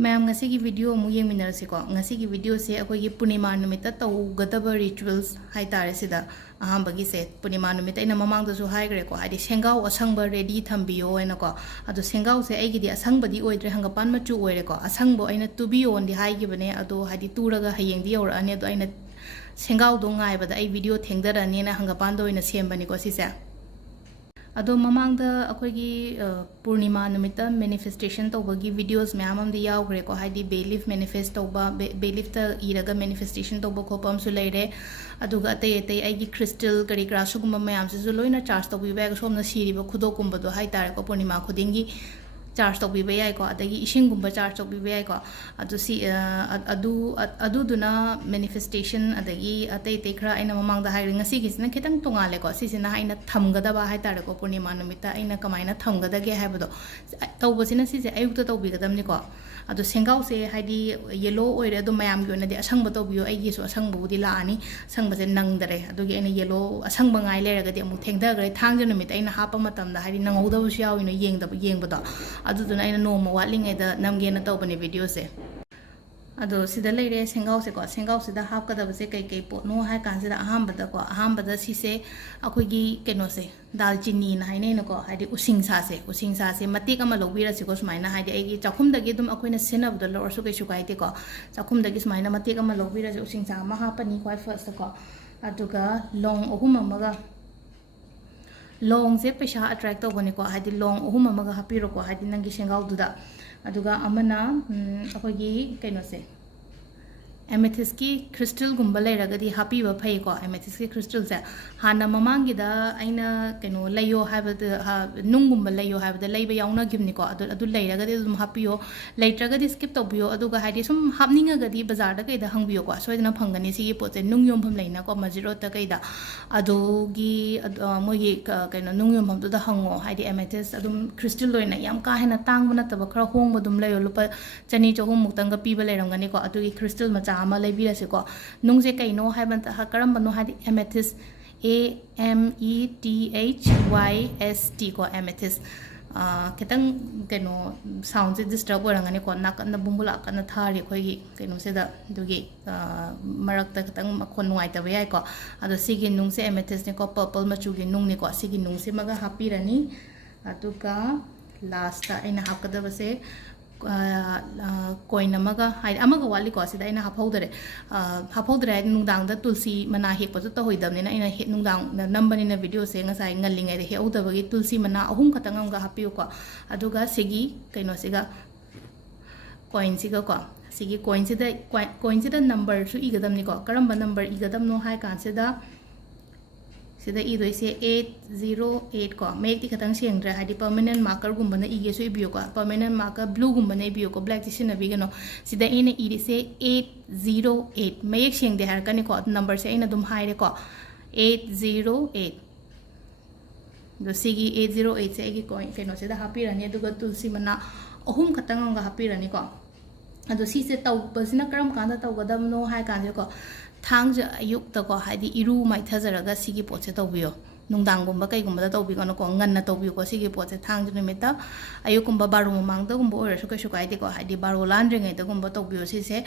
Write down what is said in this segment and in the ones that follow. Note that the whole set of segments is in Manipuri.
ma'am ngasi video mu yeng minarasi ko ngasi video se akoi Purnima numita tawgadaba rituals hai tare sida ahambagi se Purnima numita ina mamang da su hai gre ko adi sengau asangba ready thambiyo ena ko adu sengau se ai gi di asangbadi oidre hangapan machu oire ko asangbo aina tubiyo on di hai gi bane adu hadi turaga hayeng di or ane adu aina sengau do ngai bada ai video thengdara ne na hangapan do ina sembani ko si se ado mamang da akoi gi Purnima numita manifestation tawbagi videos ma'am हम दी याव ग्रे को हाइडी बेलिफ मैनिफेस्ट तौबा बेलिफ ता इरगा मैनिफेस्टेशन तौबा को पम सु लेरे अदुगा अतै अतै आइगी क्रिस्टल करी क्रासु गुम मैम से जो लोइना चार्ज तौबी बैग सोमना सिरिबो खुदो कुंबदो हाइ तारे को पूर्णिमा खुदिंगी चार्ज तौबी बे याइ को अदगी इशिंग गुम चार्ज तौबी बे याइ को अदु सी अदु दुना मैनिफेस्टेशन अदगी अतै अतै खरा आइना ममांग दा हाइरिंग सी गिसना खितंग तोंगाले को सिसिना आइना थमगदबा हाइ तारे को पूर्णिमा नुमिता आइना कमाइना थमगदगे हाइबदो तौबसिना सिसे अयुक्ता तौबीगदमनि को अदु सेंगाव से हाइदी येलो ओइरे अदु मयाम गी ओनदि असंग तौबियो आइगी सु असंग बुदी लानी असंग बसे नंगदरे अदुगी आइना येलो असंग गाइ लेरगदि अमु थेंगदगरे थांग नुमित आइना हापा मतमदा हाइदी नंगौदबसु याविनो येंगबदो अदुदुना आइना नोम वाटलिंगैदा नमगेना तौबनि वीडियो से अदो सिदा लेरे सेंगाव से को सेंगाव सिदा हापकदब से कई कई पोनो हाय कांसिदा अहामबदा को अहामबदा सिसे अखोगी केनो से दालचीनी ना हाइने नको हाइदि उसिंग सा से मतिक अमा लोबिरा सिको सुमाइना हाइदि आइगी चाखुमदगी दुम अखोइना सेनबदा लौरसु कैसु काइते को चाखुमदगी सुमाइना मतिक अमा लोबिरा से उसिंग सा अमा हापनी क्वाइ फर्स्ट को अदुगा लोंग अहुम अमगा लोंग से पैसा अट्रैक्ट तौबनी को हाइदि लोंग अहुम अमगा हापिरो को हाइदि नंगी सेंगाव दुदा अदुगा अमना अखोगी कैनो से एमेथिस की क्रिस्टल गुंब लेरगदी हापीबा फै को एमेथिस की क्रिस्टल से हाना ममांगिदा आइना कैनो लयो हाबद नुंगुंब लयो हाबद लैबा याउना गिमनि को अदु लेरगदी दुम हापियो लेट्रगदी स्किप तौबियो अदुगा हाइदि सुम हापनिंगगदी बाजार दा कैदा हंगबियो को सोइदना फंगनी सिगी पोचे नुंगयोम फम लेना को मजिरो त कैदा अदुगी मोगी कैनो नुंगयोम फम दा हंगो हाइदि एमेथिस अदुम क्रिस्टल लोइना याम का हेना तांगबना तब खरा होंग बदुम लयो लुपा चनी चहुम मुक्तंग पीबा लेरंगनी को अदुगी क्रिस्टल मचा अमा लेबिरसे को नुंगजे कैनो हाइबन करम बनो हाइदि एमेथिस AMETHYST को एमेथिस खितंग कैनो साउंड से डिस्टर्ब होरंगनी को नाकन बुंबुला कन थारी खोगी कैनो से दा दुगी मरक त खितंग मखोन नुवाइतब याइ को अदो सिगी नुंग से एमेथिस ने को पर्पल मचुगी नुंग ने को सिगी नुंग से मगा हापिरनी अदुगा लास्ट आइना हापकदबसे कोइन अमगा हाइ अमगा वाली को सिदा इना हाफौदरे नुंदांग दा तुलसी मना हेक पजु त होइदबने ना इना हे नुंदांग नंबनी ना वीडियो से ngasai ngallingai de heudabagi tulsi mana ahum khatang amga hapiu ko aduga sigi kaino siga coin siga ko sigi coin sida number su igadam ni ko karamba number igadam no hai kan sida सिदा इदोइ से 808 को मेक ति खतंग सेंग्रे हादि परमानेंट मार्कर गुंबना इगे सो इबियो को परमानेंट मार्कर ब्लू गुंबना इबियो को ब्लैक सिन बिगनो सिदा इने इदि से 808 मेक सेंगदे हर कनि को नंबर से इना दुम हाइरे को 808 दो सिगी 808 से एगी कोइन फेनो सिदा हापी रनी दुगा तुलसी मना अहुम खतंग अंगा हापी रनी को अदो सी से तौबसिना करम कांदा तौगदमनो हाय कांजे को थांग अयुक्त को हाइदि इरु माइथजरगा सिगी पोचे तौबियो नुंदांगुंबा कैगुंबा तौबिगनो को ngana तौबियो को सिगी पोचे थांग निमिता अयुकुंबा बारो मांगदा गुंबा ओरसु कैसु काइदे को हाइदि बारो लांद्रिङै द गुंबा तौबियो सिसे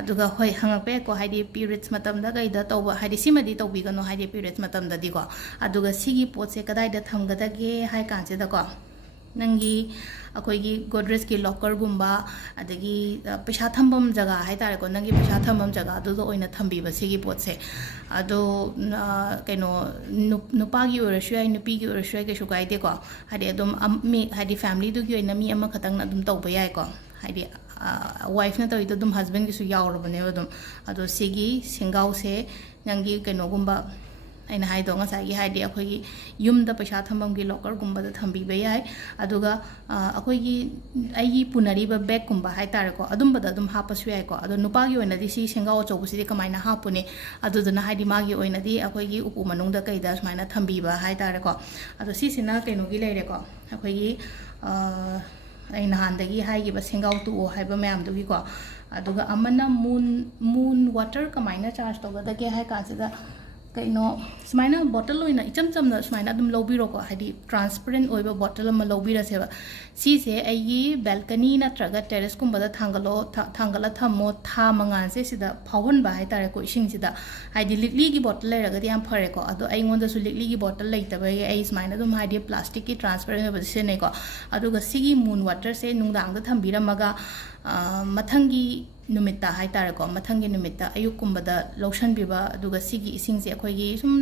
अदुगा होय हंगपे को हाइदि पीरियड्स मतमदा कैदा तौबा हाइदि सिमदि तौबिगनो हाइदि पीरियड्स मतमदा दि को अदुगा सिगी पोचे कदाइदा थमगदगे हाइ कांचे द को नंगी अखोगी गोदरेज की लॉकर गुंबा अदगी पैसा थंबम जगह है तारे को नंगी पैसा थंबम जगह अदो ओइना थंबीबा सिगी पोतसे अदो कैनो नुपागी ओरसु याइ नुपीगी ओरसु याइ केसु काइदे को हादि अदुम मी हादि फैमिली दुगी ओइना मी अमा खतंग अदुम तौबा याइ को हादि वाइफ ना तौइदो दुम हस्बैंड गिसु यावरबने अदुम अदो सिगी सिंगाव से नंगी कैनो गुंबा अना हाइदो ngasai हाइदि अखोगी युमदा पैसा थंबमगी लॉकर गुंबदा थंबीबा याइ अदुगा अखोगी आइगी पुनरीबा बैग गुंबा हाइ तारे को अदुमबदा अदुम हापसु याइ को अदो नुपागी ओइनादि सि सेंगाव अचौबसिदि कमाइना हापुने अदुदना हाइदि मागी ओइनादि अखोगी उपु मनुंगदा कैदा सुमाइना थंबीबा हाइ तारे को अदो सिसिना कैनोगी लेरे को अखोगी अइना हांदगी हाइगिबा सेंगाव तु हाइबा मयामदुगी को अदुगा अमना मून वाटर कमाइना चार्ज तौगदगे हाइ कांसिदा ꯀꯩꯅꯣ ꯁꯨꯃꯥꯏꯅ ꯕꯣꯇꯜ ꯑꯣꯏꯅ ꯏꯆꯝ ꯆꯝꯅ ꯁꯨꯃꯥꯏꯅ ꯑꯗꯨꯝ ꯂꯧꯕꯤꯔꯣꯀꯣ ꯍꯥꯏꯗꯤ ꯇ꯭ꯔꯥꯟꯁꯄꯦꯔꯦꯟ ꯑꯣꯏꯕ ꯕꯣꯇꯜ ꯑꯃ ꯂꯧꯕꯤꯔꯁꯦꯕ ꯁꯤꯁꯦ ꯑꯩꯒꯤ ꯕꯦꯜꯀꯅꯤ ꯅꯠꯇ꯭ꯔꯒ ꯇꯦꯔꯦꯁꯀꯨꯝꯕꯗ ꯊꯥꯡꯒꯠꯂ ꯊꯝꯃꯣ ꯊꯥ ꯃꯉꯥꯟꯁꯦ ꯁꯤꯗ ꯐꯥꯎꯍꯟꯕ ꯍꯥꯏꯇꯥꯔꯦꯀꯣ ꯏꯁꯤꯡꯁꯤꯗ ꯍꯥꯏꯗꯤ ꯂꯤꯛꯂꯤꯒꯤ ꯕꯣꯇꯜ ꯂꯩꯔꯒꯗꯤ ꯌꯥꯝ ꯐꯔꯦꯀꯣ ꯑꯗꯣ ꯑꯩꯉꯣꯟꯗꯁꯨ ꯂꯤꯛꯂꯤꯒꯤ ꯕꯣꯇꯜ ꯂꯩꯇꯕꯒꯤ ꯑꯩ ꯁꯨꯃꯥꯏꯅ ꯑꯗꯨꯝ ꯍꯥꯏꯗꯤ ꯄ꯭ꯂꯥꯁꯇꯤꯛꯀꯤ ꯇ꯭ꯔꯥꯟꯁꯄꯦꯔꯦꯟ ꯑꯣꯏꯕꯁꯦ ꯁꯤꯖꯤꯟꯅꯩꯀꯣ ꯑꯗꯨꯒ ꯁꯤꯒꯤ ꯃꯨꯟ ꯋꯥꯇꯔꯁꯦ ꯅꯨꯡꯗꯥꯡꯗ ꯊꯝꯕꯤꯔꯝꯃꯒ ꯃꯊꯪꯒꯤ ꯅꯨꯃꯤꯠꯇ ꯍꯥꯏꯇꯥꯔꯦꯀꯣ ꯃꯊꯪꯒꯤ ꯅꯨꯃꯤꯠꯇ ꯑꯌꯨꯛꯀꯨꯝꯕꯗ ꯂꯧꯁꯟꯕꯤꯕ ꯑꯗꯨꯒ ꯁꯤꯒꯤ ꯏꯁꯤꯡꯁꯦ ꯑꯩꯈꯣꯏꯒꯤ ꯁꯨꯝ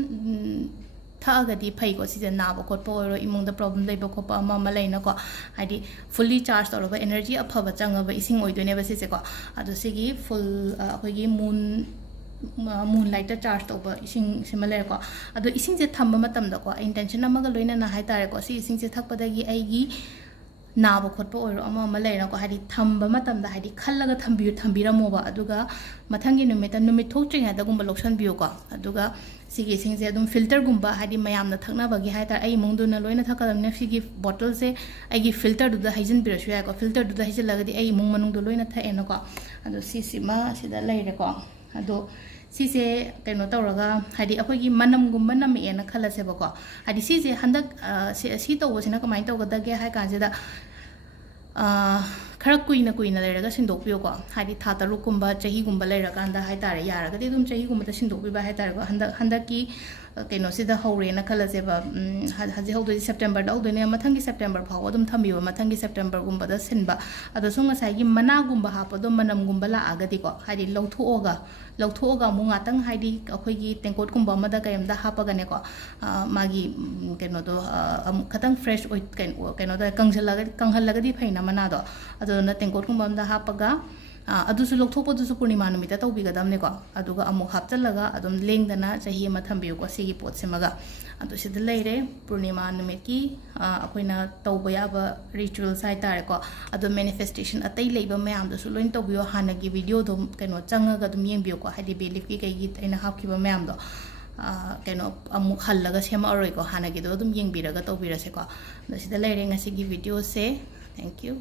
ꯊꯛꯑꯒꯗꯤ ꯐꯩꯀꯣ ꯁꯤꯁꯦ ꯅꯥꯕ ꯈꯣꯠꯄ ꯑꯣꯏꯔꯣ ꯏꯃꯨꯡꯗ ꯄ꯭ꯔꯣꯕ꯭ꯂꯦꯝ ꯂꯩꯕ ꯈꯣꯠꯄ ꯑꯃ ꯂꯩꯅꯀꯣ ꯍꯥꯏꯗꯤ ꯐꯨꯜꯂꯤ ꯆꯥꯔꯖ ꯇꯧꯔꯒ ꯑꯦꯅꯔꯖꯤ ꯑꯐꯕ ꯆꯪꯉꯕ ꯏꯁꯤꯡ ꯑꯣꯏꯗꯣꯏꯅꯦꯕ ꯁꯤꯁꯦꯀꯣ ꯑꯗꯣ ꯁꯤꯒꯤ ꯐꯨꯜ ꯑꯩꯈꯣꯏꯒꯤ ꯃꯨꯟ ꯂꯥꯏꯠꯇ ꯆꯥꯔꯖ ꯇꯧꯕ ꯏꯁꯤꯡꯁꯤꯃ ꯂꯩꯔꯦꯀꯣ ꯑꯗꯣ ꯏꯁꯤꯡꯁꯦ ꯊꯝꯕ ꯃꯇꯝꯗꯀꯣ ꯏꯟꯇꯦꯟꯁꯟ ꯑꯃꯒ ꯂꯣꯏꯅꯅ ꯍꯥꯏꯇꯥꯔꯦꯀꯣ ꯁꯤ ꯏꯁꯤꯡꯁꯦ ꯊꯛꯄꯗꯒꯤ ꯑꯩꯒꯤ ꯅꯥꯕ ꯈꯣꯠꯄ ꯑꯣꯏꯔꯣ ꯑꯃ ꯂꯩꯔꯀꯣ ꯍꯥꯏꯗꯤ ꯊꯝꯕ ꯃꯇꯝꯗ ꯍꯥꯏꯗꯤ ꯈꯜꯂꯒ ꯊꯝꯕꯤꯔꯝꯃꯣꯕ ꯑꯗꯨꯒ ꯃꯊꯪꯒꯤ ꯅꯨꯃꯤꯠꯇ ꯅꯨꯃꯤꯠ ꯊꯣꯛꯇ꯭ꯔꯤꯉꯩꯗꯒꯨꯝꯕ ꯂꯧꯁꯟꯕꯤꯌꯨꯀꯣ ꯑꯗꯨꯒ ꯁꯤꯒꯤ ꯏꯁꯤꯡꯁꯦ ꯑꯗꯨꯝ ꯐꯤꯜꯇꯔꯒꯨꯝꯕ ꯍꯥꯏꯗꯤ ꯃꯌꯥꯝꯅ ꯊꯛꯅꯕꯒꯤ ꯍꯥꯏꯇꯥꯔꯦ ꯑꯩ ꯏꯃꯨꯡꯗꯨꯅ ꯂꯣꯏꯅ ꯊꯛꯀꯗꯕꯅꯤꯅ ꯁꯤꯒꯤ ꯕꯣꯇꯜꯁꯦ ꯑꯩꯒꯤ ꯐꯤꯜꯇꯔꯗꯨꯗ ꯍꯩꯖꯤꯟꯕꯤꯔꯁꯨ ꯌꯥꯏꯀꯣ ꯐꯤꯜꯇꯔꯗꯨꯗ ꯍꯩꯖꯤꯜꯂꯒꯗꯤ ꯑꯩ ꯏꯃꯨꯡ ꯃꯅꯨꯡꯗꯣ ꯂꯣꯏꯅ ꯊꯛꯑꯦꯅꯀꯣ ꯑꯗꯣ ꯁꯤꯁꯤꯃ ꯁꯤꯗ ꯂꯩꯔꯦꯀꯣ ꯑꯗꯣ ꯁꯤꯁꯦ ꯀꯩꯅꯣ ꯇꯧꯔꯒ ꯍꯥꯏꯗꯤ ꯑꯩꯈꯣꯏꯒꯤ ꯃꯅꯝꯒꯨꯝꯕ ꯅꯝꯃꯛꯑꯦꯅ ꯈꯜꯂꯁꯦꯕꯀꯣ ꯍꯥꯏꯗꯤ ꯁꯤꯁꯦ ꯍꯟꯗꯛ ꯁꯤ ꯇꯧꯕꯁꯤꯅ ꯀꯃꯥꯏꯅ ꯇꯧꯒꯗꯒꯦ ꯍꯥꯏ ꯀꯥꯟꯁꯤꯗ ꯈꯔ ꯀꯨꯏꯅ ꯂꯩꯔꯒ ꯁꯤꯟꯗꯣꯛꯄꯤꯌꯨꯀꯣ ꯍꯥꯏꯗꯤ ꯊꯥ 6ꯀꯨꯝꯕ ꯆꯍꯤꯒꯨꯝꯕ ꯂꯩꯔꯀꯥꯟꯗ ꯍꯥꯏꯇꯥꯔꯦ ꯌꯥꯔꯒꯗꯤ ꯑꯗꯨꯝ ꯆꯍꯤꯒꯨꯝꯕꯗ ꯁꯤꯟꯗꯣꯛꯄꯤꯕ ꯍꯥꯏꯇꯥꯔꯦꯀꯣ ꯍꯟꯗꯛꯀꯤ ꯀꯩꯅꯣꯁꯤꯗ ꯍꯧꯔꯦꯅ ꯈꯜꯂꯁꯦꯕ ꯍꯧꯖꯤꯛ ꯍꯧꯗꯣꯏꯁꯦ ꯁꯦꯞꯇꯦꯝꯕꯔꯗ ꯍꯧꯗꯣꯏꯅꯦ ꯃꯊꯪꯒꯤ ꯁꯦꯞꯇꯦꯝꯕꯔ ꯐꯥꯎꯕ ꯑꯗꯨꯝ ꯊꯝꯕꯤꯕ ꯃꯊꯪꯒꯤ ꯁꯦꯞꯇꯦꯝꯕꯔꯒꯨꯝꯕꯗ ꯁꯤꯟꯕ ꯑꯗꯣꯁꯨ ꯉꯁꯥꯏꯒꯤ ꯃꯅꯥꯒꯨꯝꯕ ꯍꯥꯞꯄꯗꯣ ꯃꯅꯝꯒꯨꯝꯕ ꯂꯥꯛꯑꯒꯗꯤꯀꯣ ꯍꯥꯏꯗꯤ ꯂꯧꯊꯣꯛꯑꯒ ꯑꯃꯨꯛ ꯉꯥꯛꯇꯪ ꯍꯥꯏꯗꯤ ꯑꯩꯈꯣꯏꯒꯤ ꯇꯦꯡꯀꯣꯠꯀꯨꯝꯕ ꯑꯃꯗ ꯀꯩꯝꯗ ꯍꯥꯞꯄꯒꯅꯦꯀꯣ ꯃꯥꯒꯤ ꯀꯩꯅꯣꯗꯣ ꯑꯃꯨꯛ ꯈꯇꯪ ꯐ꯭ꯔꯦꯁ ꯑꯣꯏ ꯀꯩꯅꯣꯗ ꯀꯪꯍꯜꯂꯒꯗꯤ ꯐꯩꯅ ꯃꯅꯥꯗꯣ ꯑꯗꯨꯗꯨꯅ ꯇꯦꯡꯀꯣꯠꯀꯨꯝꯕ ꯑꯃꯗ ꯍꯥꯞꯄꯒ ꯑꯗꯨꯁꯨ ꯂꯧꯊꯣꯛꯄꯗꯨꯁꯨ ꯄꯨꯔꯅꯤꯃꯥ ꯅꯨꯃꯤꯠꯇ ꯇꯧꯕꯤꯒꯗꯕꯅꯦꯀꯣ ꯑꯗꯨꯒ ꯑꯃꯨꯛ ꯍꯥꯞꯆꯤꯜꯂꯒ ꯑꯗꯨꯝ ꯂꯦꯡꯗꯅ ꯆꯍꯤ ꯑꯃ ꯊꯝꯕꯤꯌꯨꯀꯣ ꯁꯤꯒꯤ ꯄꯣꯠꯁꯤꯃꯒ ꯑꯗꯣ ꯁꯤꯗ ꯂꯩꯔꯦ ꯄꯨꯔꯅꯤꯃꯥ ꯅꯨꯃꯤꯠꯀꯤ ꯑꯩꯈꯣꯏꯅ ꯇꯧꯕ ꯌꯥꯕ ꯔꯤꯆꯨꯋꯦꯜꯁ ꯍꯥꯏꯇꯥꯔꯦꯀꯣ ꯑꯗꯣ ꯃꯦꯅꯤꯐꯦꯁꯇꯦꯁꯟ ꯑꯇꯩ ꯂꯩꯕ ꯃꯌꯥꯝꯗꯨꯁꯨ ꯂꯣꯏꯅ ꯇꯧꯕꯤꯌꯣ ꯍꯥꯟꯅꯒꯤ ꯚꯤꯗꯤꯑꯣꯗꯣ ꯀꯩꯅꯣ ꯆꯪꯉꯒ ꯑꯗꯨꯝ ꯌꯦꯡꯕꯤꯌꯨꯀꯣ ꯍꯥꯏꯗꯤ ꯕꯦꯂꯤꯐꯀꯤ ꯀꯩꯒꯤ ꯑꯩꯅ ꯍꯥꯞꯈꯤꯕ ꯃꯌꯥꯝꯗꯣ ꯀꯩꯅꯣ ꯑꯃꯨꯛ ꯍꯜꯂꯒ ꯁꯦꯝꯃꯛꯑꯔꯣꯏꯀꯣ ꯍꯥꯟꯅꯒꯤꯗꯣ ꯑꯗꯨꯝ ꯌꯦꯡꯕꯤꯔꯒ ꯇꯧꯕꯤꯔꯁꯦꯀꯣ ꯑꯗꯣ ꯁꯤꯗ ꯂꯩꯔꯦ ꯉꯁꯤꯒꯤ ꯚꯤꯗꯤꯑꯣꯁꯦ ꯊꯦꯡꯛ ꯌꯨ